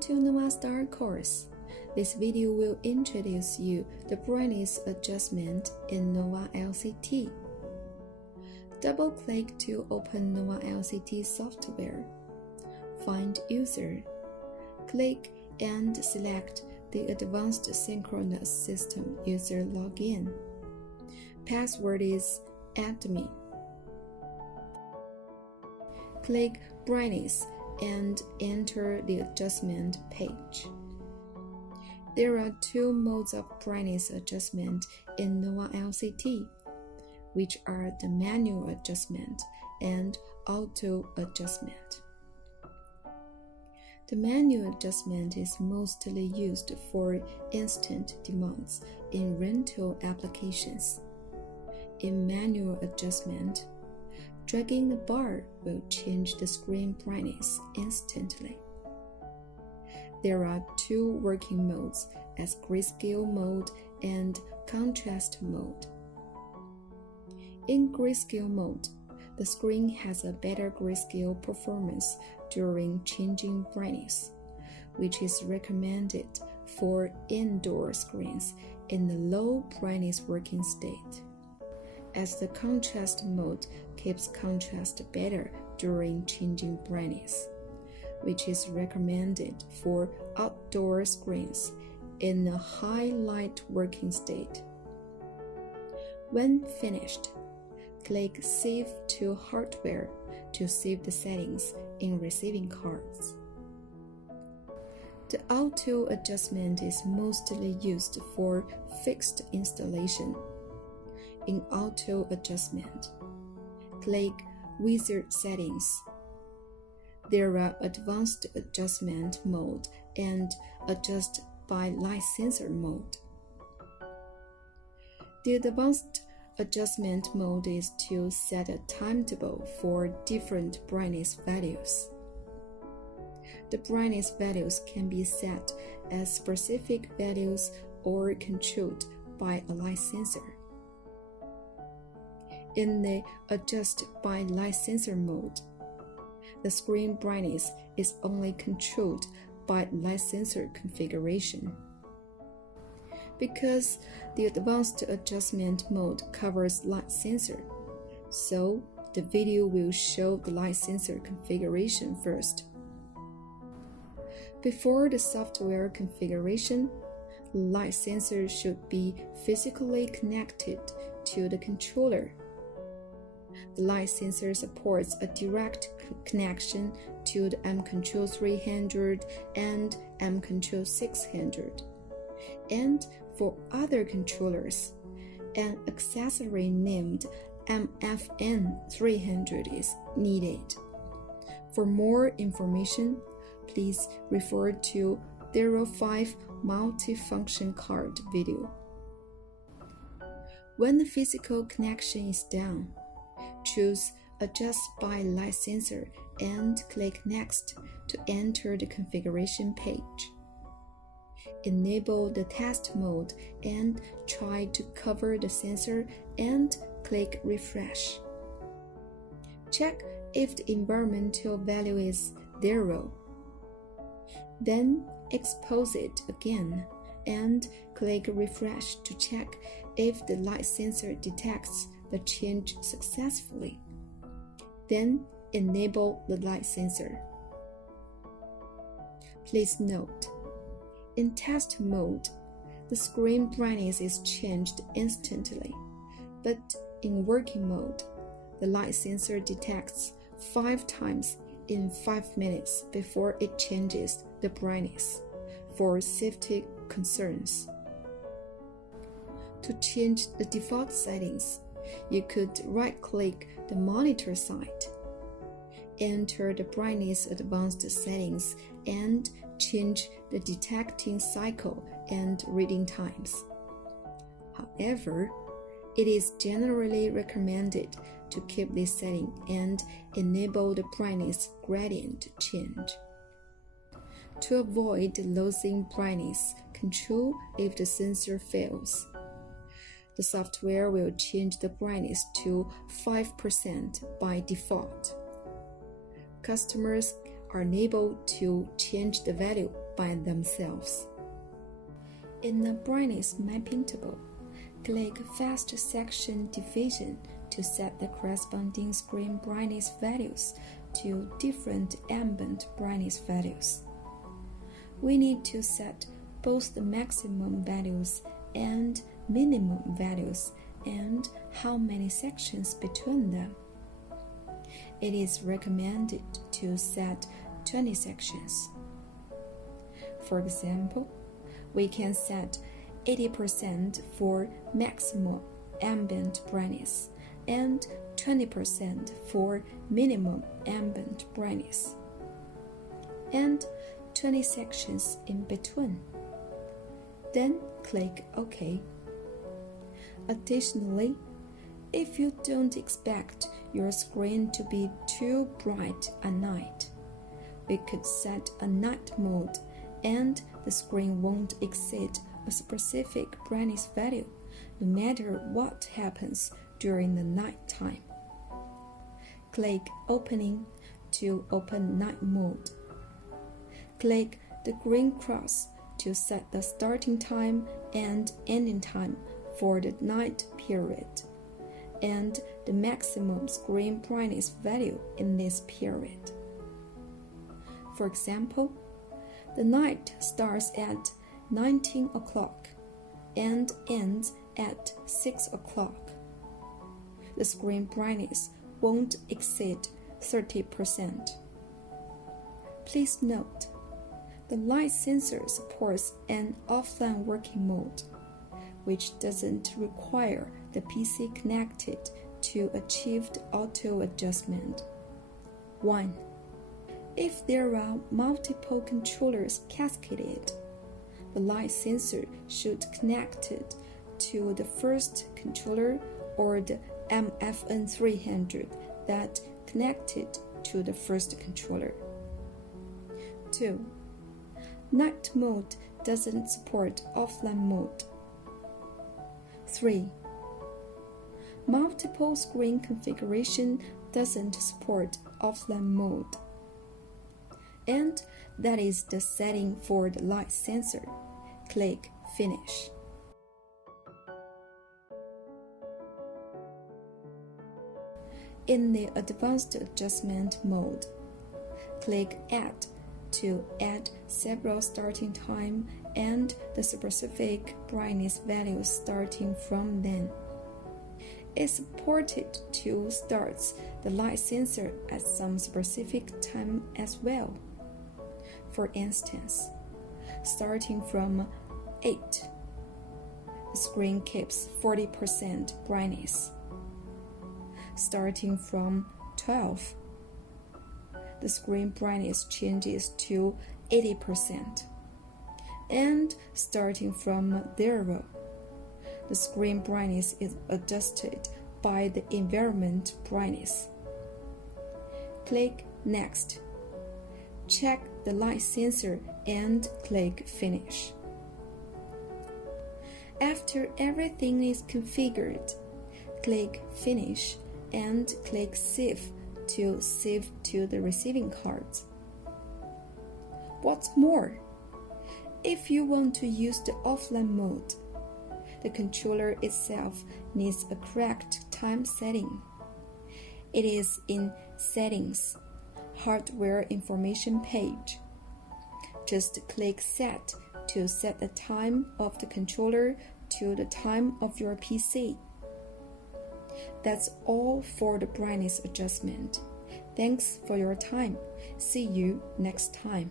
to NovaStar course. This video will introduce you the brightness adjustment in NovaLCT. Double-click to open NovaLCT software. Find User. Click and select the Advanced Synchronous System User Login. Password is admin. Click Brightness and enter the adjustment page. There are two modes of brightness adjustment in NovaLCT, which are the manual adjustment and auto adjustment. The manual adjustment is mostly used for instant demands in rental applications. In manual adjustment, dragging the bar will change the screen brightness instantly. There are two working modes as grayscale mode and contrast mode. In grayscale mode, the screen has a better grayscale performance during changing brightness, which is recommended for indoor screens in the low brightness working state, as the contrast mode keeps contrast better during changing brightness, which is recommended for outdoor screens in a high light working state. When finished, click Save to Hardware to save the settings in receiving cards. The auto adjustment is mostly used for fixed installation. In auto adjustment, click Wizard Settings. There are advanced adjustment mode and adjust by light sensor mode. The advanced adjustment mode is to set a timetable for different brightness values. The brightness values can be set as specific values or controlled by a light sensor. In the Adjust by Light Sensor mode, the screen brightness is only controlled by light sensor configuration. Because the Advanced Adjustment mode covers light sensor, so the video will show the light sensor configuration first. Before the software configuration, the light sensor should be physically connected to the controller. The light sensor supports a direct connection to the M-Control 300 and M-Control 600. And for other controllers, an accessory named MFN 300 is needed. For more information, please refer to 05 multifunction card video. When the physical connection is done, choose Adjust by Light Sensor and click Next to enter the configuration page. Enable the test mode and try to cover the sensor and click Refresh. Check if the environmental value is 0. Then expose it again and click Refresh to check if the light sensor detects the change successfully. Then enable the light sensor. Please note, in test mode, the screen brightness is changed instantly, but in working mode, the light sensor detects 5 times in 5 minutes before it changes the brightness for safety concerns. To change the default settings, you could right-click the monitor site, enter the brightness advanced settings, and change the detecting cycle and reading times. However, it is generally recommended to keep this setting and enable the brightness gradient change. To avoid losing brightness control if the sensor fails, the software will change the brightness to 5% by default. Customers are able to change the value by themselves. In the brightness mapping table, click Fast Section Division to set the corresponding screen brightness values to different ambient brightness values. We need to set both the maximum values and minimum values and how many sections between them. It is recommended to set 20 sections. For example, we can set 80% for maximum ambient brightness and 20% for minimum ambient brightness, and 20 sections in between. Then click OK. Additionally, if you don't expect your screen to be too bright at night, we could set a night mode and the screen won't exceed a specific brightness value no matter what happens during the night time. Click Opening to open night mode. Click the green cross to set the starting time and ending time for the night period and the maximum screen brightness value in this period. For example, the night starts at 19 o'clock and ends at 6 o'clock. The screen brightness won't exceed 30%. Please note, the light sensor supports an offline working mode, which doesn't require the PC connected to achieve the auto adjustment. 1. If there are multiple controllers cascaded, the light sensor should connect it to the first controller or the MFN300 that connected to the first controller. 2. Night mode doesn't support offline mode. 3. Multiple screen configuration doesn't support offline mode. And that is the setting for the light sensor. Click Finish. In the Advanced Adjustment mode, click Add to add several starting time and the specific brightness values starting from then. It supported to start the light sensor at some specific time as well. For instance, starting from 8, the screen keeps 40% brightness. Starting from 12, the screen brightness changes to 80%. And starting from 0, the screen brightness is adjusted by the environment brightness. Click Next. Check the light sensor and click Finish. After everything is configured, click Finish and click Save to save to the receiving cards. What's more, if you want to use the offline mode, the controller itself needs a correct time setting. It is in Settings, Hardware Information page. Just click Set to set the time of the controller to the time of your PC. That's all for the brightness adjustment. Thanks for your time. See you next time.